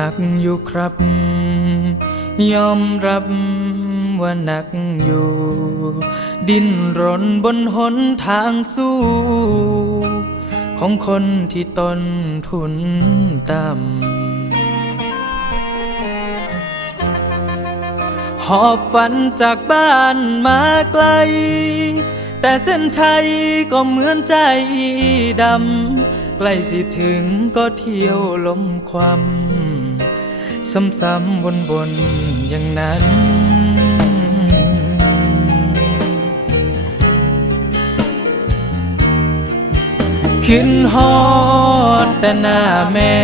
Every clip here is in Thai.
หนักอยู่ครับ ยอมรับว่าหนักอยู่ ดิ้นรนบนหนทางสู้ ของคนที่ต้นทุนต่ำ หอบฝันจากบ้านมาไกล แต่เส้นชัยก็เหมือนใจดำใกล้สิถึงก็เที่ยวล้มความ ซ้ำๆวนๆอย่างนั้นขึ้นฮอดแต่หน้าแม่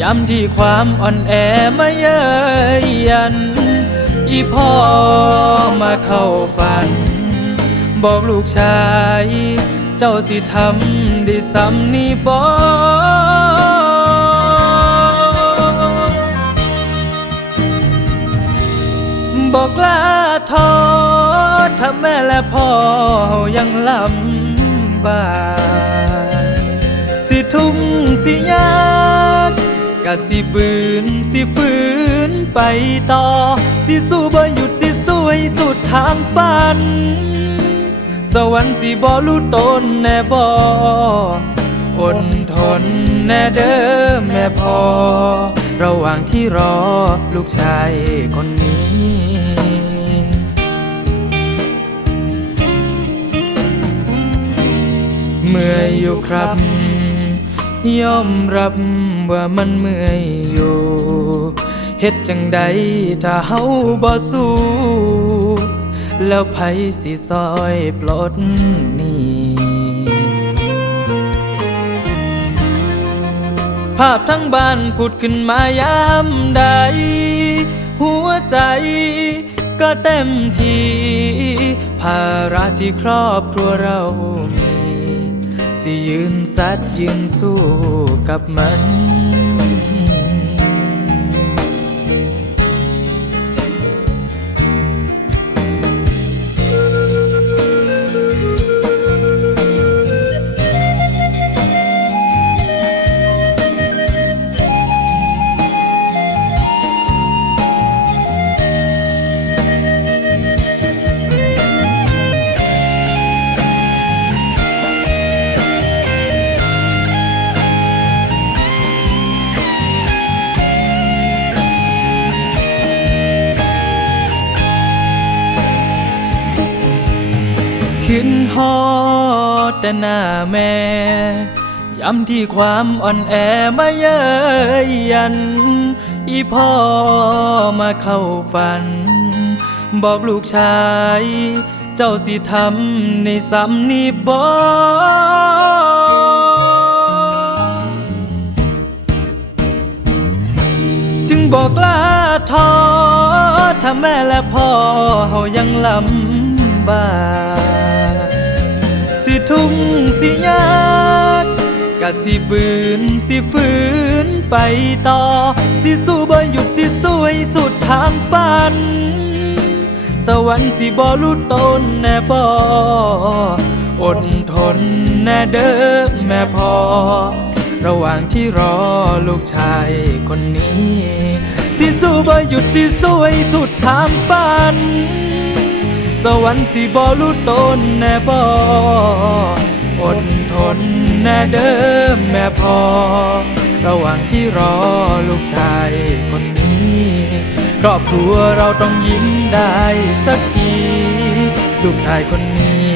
ย้ำที่ความอ่อนแอมาเย้ยยัน อีพ่อมาเข้าฝัน บอกลูกชาย เจ้าสิทำได้ซ้ำนี่บ้าแม่และพ่อยังลำบากสิทุ่มสิยากกะสิบืนสิฝืนไปต่อ สิสู้บ่หยุดสิสู้ให้สุดทางฝัน สวรรค์สิบ่รู้ตนแน่บ่อดทนแน่เด้อแม่พ่อระหว่างที่รอลูกชายคนนี้ อยู่ครับ ยอมรับว่ามันเมื่อยอยู่เฮ็ดจังใดถ้าเฮาบ่สู้แล้วไผสิซอยปลดหนี้ภาพทั้งบ้านผุดขึ้นมายามใด หัวใจก็เต็มทีภาระที่ครอบครัวเรามี สิยืนสัดยืนสู้กับมัน ขึ้นฮอดแต่หน้าแม่ย้ำที่ความอ่อนแอมาเย้ยยัน อีพ่อมาเข้าฝัน บอกลูกชาย เจ้าสิทำในซ้ำนีบ่จึงบอกลาทอถ้าแม่และพ่อเฮายังลำ บากสิทุ่งสิยากกะสิบืนสิฝืนไปต่อ สิสู้บ่หยุดสิสู้ให้สุดทางฝัน สวรรค์สิบ่รู้ตนแน่บ่อดทนแน่เด้อแม่พอ ระหว่างที่รอลูกชายคนนี้ สิสู้บ่หยุดสิสู้ให้สุดทางฝัน วรรค์สิบ่รู้ตนแน่บ่อดทนแน่เด้อแม่พอ ระหว่างที่รอลูกชายคนนี้ครอบครัวเราต้องยิ้มได้สักที ลูกชายคนนี้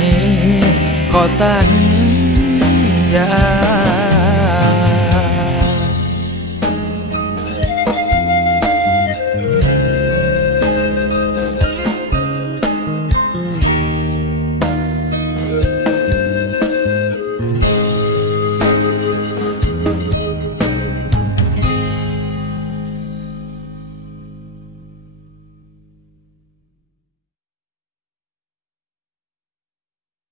ขอสัญญา